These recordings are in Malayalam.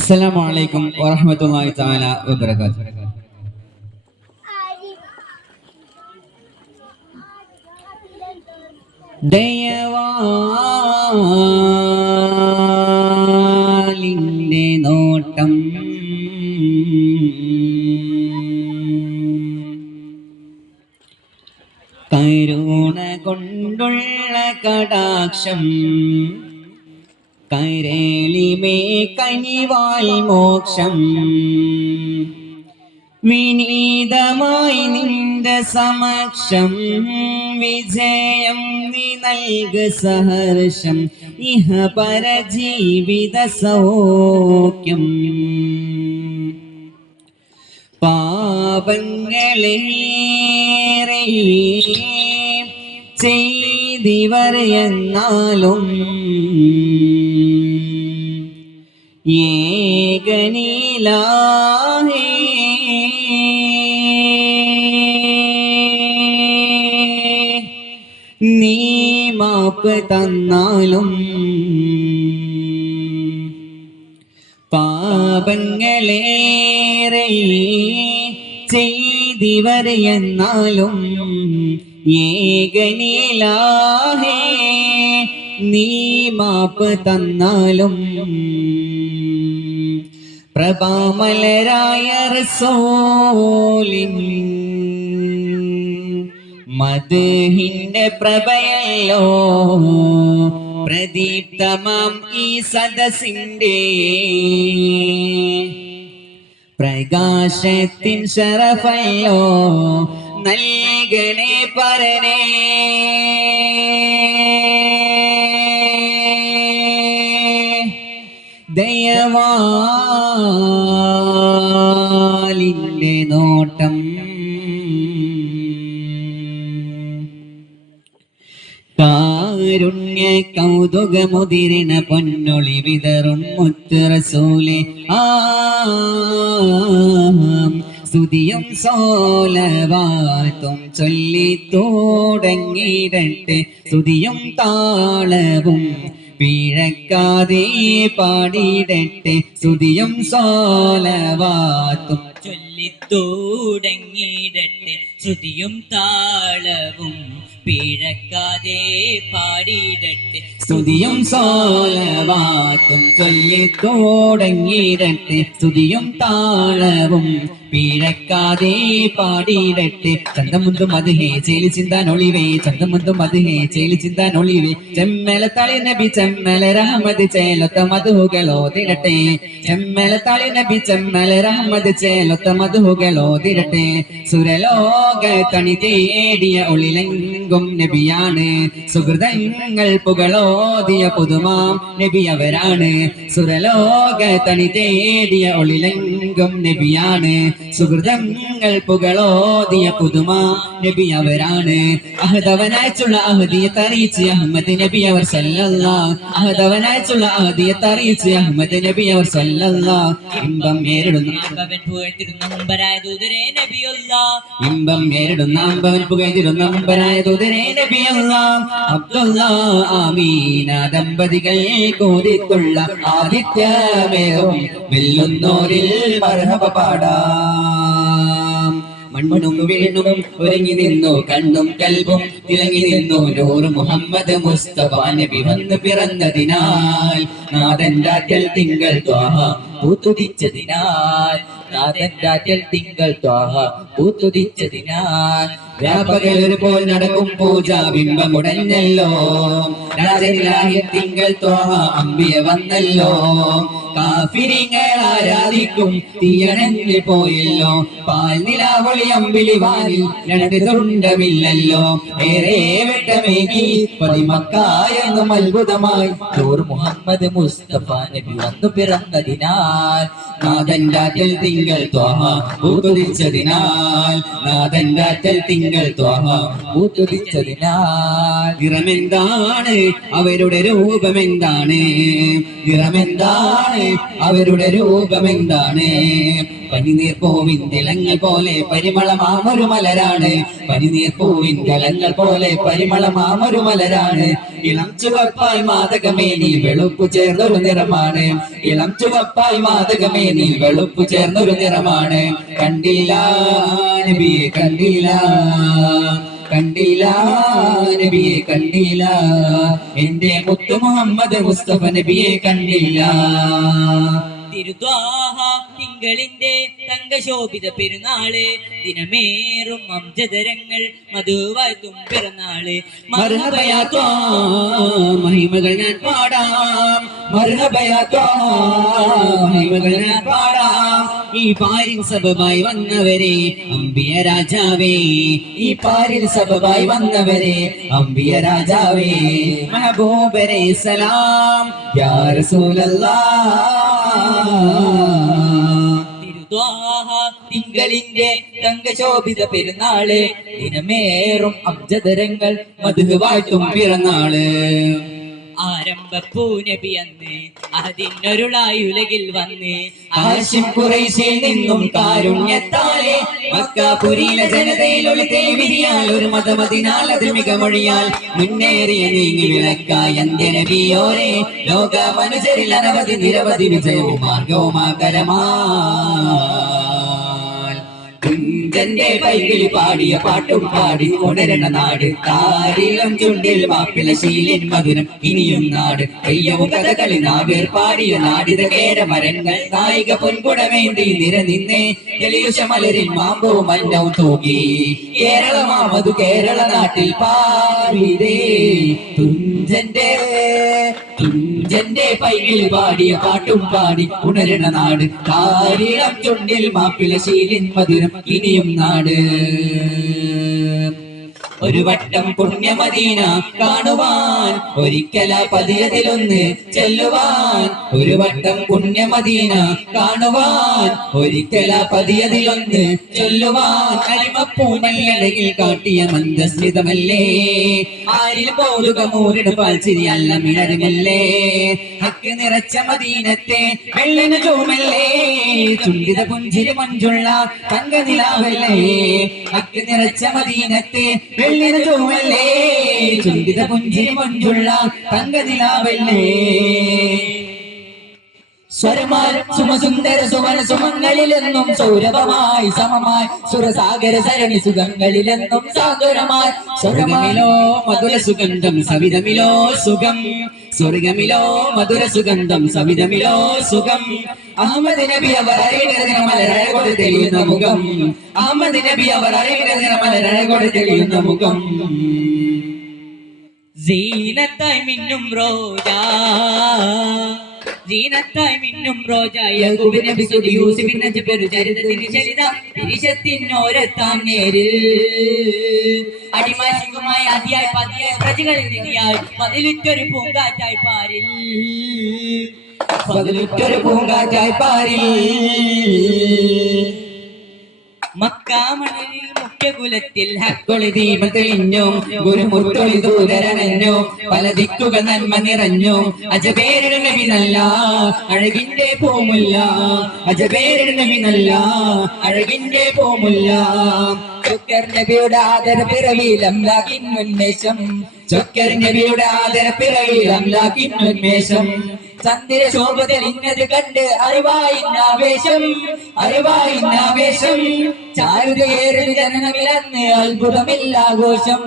السلام عليكم ورحمة الله تعالى وبركاته ദയവാലിൻ്റെ നോട്ടം കരുണ കൊണ്ടുള്ള കടാക്ഷം കരളിമേ കനിവാൽ മോക്ഷം. വിനീതമായി നിന്റെ സമക്ഷം. വിജയം നീ നൽക സഹർഷം. ഇഹ പരജീവിത സൗഖ്യം. പാപങ്ങളേറെ ചെയ്തിവർ എന്നാലും ഏകനീലാഹേ നീ മാപ്പ് തന്നാലും പാപങ്ങളേറെ ചെയ്തിവർ എന്നാലും നീ മാപ്പ് തന്നാലും പ്രഭാമലരായ റസൂലിൻ മധുഹിന്റെ പ്രഭയല്ലോ. പ്രദീപ്തമാം ഈ സദസിന്റെ പ്രകാശത്തിൻ ശരഫല്ലോ നൽകണേ പരനേ. ദയവാലിന്റെ നോട്ടം. കാരുണ്യ കൗതുകമുതിരിന പൊന്നൊളി വിതറും മുത്തുറസൂലെ. സ്തുതിയും സോലവാത്തും ചൊല്ലി തുടങ്ങിയിടട്ടെ സ്തുതിയും താളവും പിഴക്കാതെ പാടിയിടട്ടെ സ്തുതിയും സോലവാത്തും ചൊല്ലിത്തൂടങ്ങിയിടട്ടെ ശ്രുതിയും താളവും പിഴക്കാതെ പാടിയിടട്ടെ സ്തുതിയും സോലവാത്തും ചൊല്ലി തുടങ്ങിയിടട്ടെ സ്തുതിയും താളവും പിഴക്കാതെ പാടിയിടട്ടെ. ചന്തമുന്തും അത് ചേലി ചിന്താൻ ഒളിവേ. ചന്തമുന്തും അത് ചേലി ചിന്താൻ ഒളിവേ. ചെമ്മല തളി നബി ചെമ്മല രാമത് ചേലൊത്ത മധുകളോ തിരട്ടെ. ചെമ്മല തളി നബി ചെമ്മല രാമത് ചേലൊത്ത മധുകളോ തിരട്ടെ. സുരലോക തണി തേടിയ ഒളിലെങ്കും നബിയാണ്. സുഹൃതങ്ങൾ പുകളോതിയ പുതുമാം നബി അവരാണ്. സുരലോക തണി തേടിയ ഒളിലെങ്കും നബിയാണ്. സുഹൃതങ്ങൾ പുകളോതിയ പുതുമ നബി അവരാണ്. അഹദവനായിട്ടുള്ള അഹദിയത്ത് അറിയിച്ച് അഹമ്മദ് നബി അവർ സല്ലല്ല. അഹദവനായിട്ടുള്ള അഹദിയത്ത് അറിയിച്ച് അഹമ്മദ് നബി അവർ സല്ലല്ല. ഇമ്പം നേരിടുന്ന മുമ്പരായ ഇമ്പം നേരിടുന്ന അമ്പവൻ പുകഴ്ത്തിരുന്ന മുമ്പനായ ദൂതരെ നബിയല്ല. അബ്ദുള്ള ആമീന ദമ്പതികൾ കോതിത്തുള്ള ആദിത്യമേഘം വെല്ലുന്നോരിൽ മർഹബ പാടാം. മണ്ണും വീണും ഒരുങ്ങി നിന്നു കണ്ണും കൽബും തിളങ്ങി നിന്നു. നൂറ് മുഹമ്മദ് മുസ്തഫ നബി വന്ന് പിറന്നതിനാൽ നാദൻകാറ്റൽ തിങ്കൾ ത്വാഹ പൂത്തുതിച്ചതിനാൽ നാദൻകാറ്റൽ തിങ്കൾ ത്വാഹ പൂത്തുതിച്ചതിനാൽ വ്യാപകൽ ഒരുപോൽ നടക്കും പൂജ ബിംബം ഉടഞ്ഞല്ലോ രാജനിലായ തിങ്കൾ ത്വാഹ അമ്പിയ വന്നല്ലോ. കാഫിരിങ്ങൾ ആരാധിക്കും. തീയണഞ്ഞു പോയല്ലോ. പാൽ നിലാവളി അമ്പിളി വാനിൽ രണ്ട് തുണ്ടമില്ലല്ലോ. ഏറെ വെട്ടമേകി പതിമക്കായെന്നും അത്ഭുതമായി. നൂർ മുഹമ്മദ് മുസ്തഫ നബി വന്നു പിറന്നതിനാൽ നാദൻകാറ്റൽ തിങ്കൾ ത്വാഹ പൂത്തുതിച്ചതിനാൽ നാദൻകാറ്റൽ തിങ്കൾ ത്വാഹ പൂത്തുതിച്ചതിനാൽ നിറമെന്താണ്? അവരുടെ രൂപമെന്താണ്? നിറമെന്താണ്? അവരുടെ രൂപം എന്താണ് പനിനീർ പൂവിൻ തിളങ്ങൾ പോലെ പരിമളമാമൊരു മലരാണ്. പനിനീർ പൂവിൻ തിലങ്ങൾ പോലെ പരിമളമാമൊരു മലരാണ്. ഇളം ചുവപ്പായി മാതകമേനി വെളുപ്പ് ചേർന്നൊരു നിറമാണ്. ഇളം ചുവപ്പായി മാതകമേനി വെളുപ്പ് ചേർന്നൊരു നിറമാണ്. കണ്ടില്ല കണ്ടില്ല. കണ്ടില്ല നബിയെ കണ്ടില്ല. എന്റെ മുത്തു മുഹമ്മദ് മുസ്തഫ നബിയെ കണ്ടില്ല. തിരുദ്വാഹ തിങ്കളിന്റെ തങ്കശോഭിത പെരുന്നാൾ ദിനമേറും അംജതരങ്ങൾ മധുവാഴ്ത്തും പിറന്നാൾ മർഹബയാത്തോ മഹിമകൾ ഞാൻ പാടാം. ഈ പാരിൻ സഭമായി വന്നവരെ അമ്പിയ രാജാവേ. ഈ പാരിൻ സഭമായി വന്നവരെ അമ്പിയ രാജാവേ. മഹബൂബരെ സലാം യാ തിങ്കളിന്റെ തങ്കശോഭിത പെരുന്നാൾ ദിനമേറും അബ്ജതരങ്ങൾ മധുവാഴ്ത്തും പിറന്നാൾ. ആരംഭപ്പൂ നബി അന്ന്. അതിനൊരുളായി ഉലകിൽ വന്ന്. ആശം കുറേശിൽ നിന്നും കാരുണ്യത്താലെ മക്കാപുരിയിലെ ജനതയിൽ വിരിയാൽ ഒരു മതമതിനാൽ അതിൽ മികമൊഴിയാൽ മുന്നേറിയ നീങ്ങി വിളക്കായ അന്ത്യനബിയോരെ ലോക മനുജരിൽ അനവധി നിരവധി വിജയവും മാർഗവുമാകരമാ കുഞ്ചന്റെ പൈകിളി പാടിയ പാട്ടും പാടി ഉണരണ നാട്. താരിളം ചുണ്ടിൽ മാപ്പിള ശീലിൻ മധുരം ഇനിയും നാട്. കയ്യവും കഥകളി നാവേർ പാടിയ നാടിത കേരമരങ്ങൾ. നായിക പൊൻകുടമേന്തി നിരനിന്നേ തെളിയുഷ മലരിൽ മാമ്പവും മഞ്ഞവും തൂകി. കേരളമാമതു കേരള നാട്ടിൽ പാടിതേ തുഞ്ചന്റെ തുഞ്ചന്റെ പൈകിൽ പാടിയ പാട്ടും പാടി ഉണരണ നാട്. കാരിളം ചുണ്ടിൽ മാപ്പിള ശീലിൻ മധുരം ഇനിയും നാട്. ഒരു വട്ടം പുണ്യമദീന കാണുവാൻ ഒരിക്കല പതിയതിലൊന്ന് ചെല്ലുവാൻ. ഒരു വട്ടം പുണ്യമദീന കാണുവാൻ ഒരിക്കല പതിയതിലൊന്ന് ചൊല്ലുവാൻ അരിമപ്പൂമല്ലയിൽ കാട്ടിയ മന്ദസ്മിതമല്ലേ? ആരിൽ പോലുക മൂരിട് പാൽച്ചിരി അല്ല മിണരുമല്ലേ ഹക്ക് നിറച്ച മദീനത്തെ വെള്ളിന് ചൂമല്ലേ ചുണ്ടിത പുഞ്ചിരി മഞ്ചുള്ള തങ്കനിലാവല്ലേ? ഹക്ക് നിറച്ച മദീനത്തെ വെള്ളിന് ചൂമല്ലേ ചുണ്ടിത പുഞ്ചിരി മഞ്ചുള്ള തങ്കനിലാവല്ലേ? സ്വരമാൽ സുമസുന്ദര സുമന സുമങ്ങളിലെന്നും സൗരഭമായി സമമായി സുരസാഗര സരണി സുഖങ്ങളിലെന്നും സാന്ത്വനമായി സ്വർഗമിലോ മധുര സുഗന്ധം സവിതമിലോ സുഖം. സ്വർഗമിലോ മധുര സുഗന്ധം സവിതമിലോ സുഖം. അഹമ്മദ് നബി അവർ അറിയുന്നതിന് തെളിയുന്ന മുഖം. അഹമ്മദ് നബി അവർ അറിയുന്നതിന് തെളിയുന്ന മുഖം. സീനത്തായി മിന്നും റോജ. സീനത്തായി മിന്നും റോജായ ചരിതത്തിന് ചരിത. നേരിൽ. അടിമാശികമായി അതിയായി പതിയായി പ്രജകളിൽ നിന്നിയായി പതിലിറ്റൊരു പൂങ്കാറ്റായി പാരിൽ. പതിലുറ്റൊരു പൂങ്കാറ്റായി പാരിൽ. മക്കാമണലിൽ മുഖ്യകുലത്തിൽ ഹക്കൊളി ദീപം തെളിഞ്ഞു ഗുരുമുത്തൊളി ദൂരനഞ്ഞു പല ദിക്കുകൾ നന്മ നിറഞ്ഞു അജപേരുടെ നബി നല്ല അഴകിന്റെ പോമുല്ല അജപേരുടെ നബി നല്ല അഴകിന്റെ പോമുല്ല. ചൊക്കർ നബിയുടെ ആദര പിറവിയിലം ഉന്മേഷം ചൊക്കർ നബിയുടെ ആദര പിറവിയിലം ലാക്കിന്നുന്മേഷം ചന്ദ്ര ശോഭ ഇന്നത് കണ്ട് അറിവായിന്നാവേശം അറിവായിന്നാവേശം. ചാരുതയേറിന് ജനനമില്ലെന്ന് അത്ഭുതമില്ലാഘോഷം.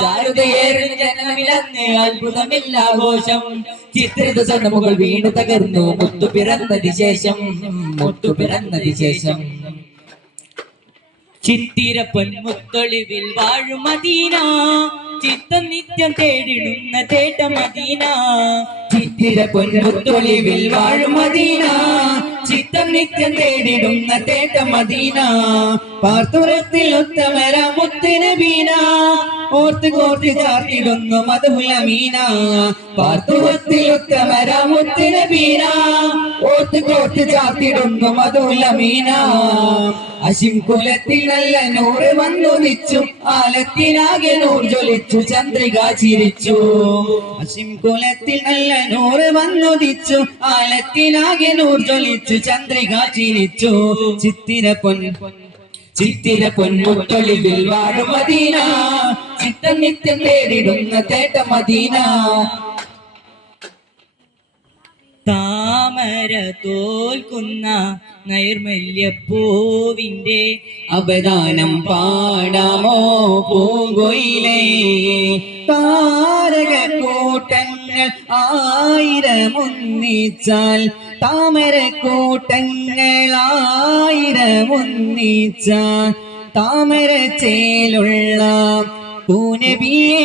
ചാരുതയേറിന് ജനനമില്ലെന്ന് അത്ഭുതമില്ലാഘോഷം. ചിത്രിത സ്വർണമുകൾ വീണ് തകർന്നു മുത്തു പിറന്നതി ശേഷം മുത്തു പിറന്നതി ശേഷം. ചിത്തിര പൊന്മുത്തൊളിവിൽ വാഴും മദീന. ചിത്തം നിത്യം തേടിടുന്ന തേട്ട മദീന. ചിത്തിര പൊൻമുത്തൊളിവിൽ വാഴും മദീന. ചിത്തം നിത്യം തേടിടുന്ന തേട്ട മദീന. പാർത്തുരത്തിൽ ഉത്തമര മുത്തിനബീന ഓർത്ത് കോർത്ത് ചാർത്തിടുന്നു മധുലമീന മുത്തിന് പീന ഓർത്ത് കോർത്ത് ചാർത്തിടുന്നു മധുലമീന അശിം കുലത്തിൽ നല്ല നൂറ് വന്നു നിച്ചു. ആലത്തിനാകെ നൂർ ജ്വലിച്ചു. ചന്ദ്രിക ചിരിച്ചു. അശിം കുലത്തിൽ നല്ല നൂറ് വന്നു നിച്ചു. ആലത്തിനാകെ നൂർ ജ്വലിച്ചു. ചന്ദ്രിക ചിരിച്ചു ചിത്തിര പൊൻ ചിത്തിര പൊന്മുട്ടൊളിവിൽ വാഴും മദീന. ചിത്തം നിത്യം നേരിടുന്ന തേട്ട മദീന. താമര തോൽക്കുന്ന നൈർമല്യപ്പൂവിന്റെ അവദാനം പാടാമോ പൂങ്കൊയിലേ? താരക കൂട്ടങ്ങൾ ആയിരമൊന്നിച്ചാൽ താമര കൂട്ടങ്ങളായിരമൊന്നിച്ച താമര ചേലുള്ള പൂനബിയേ.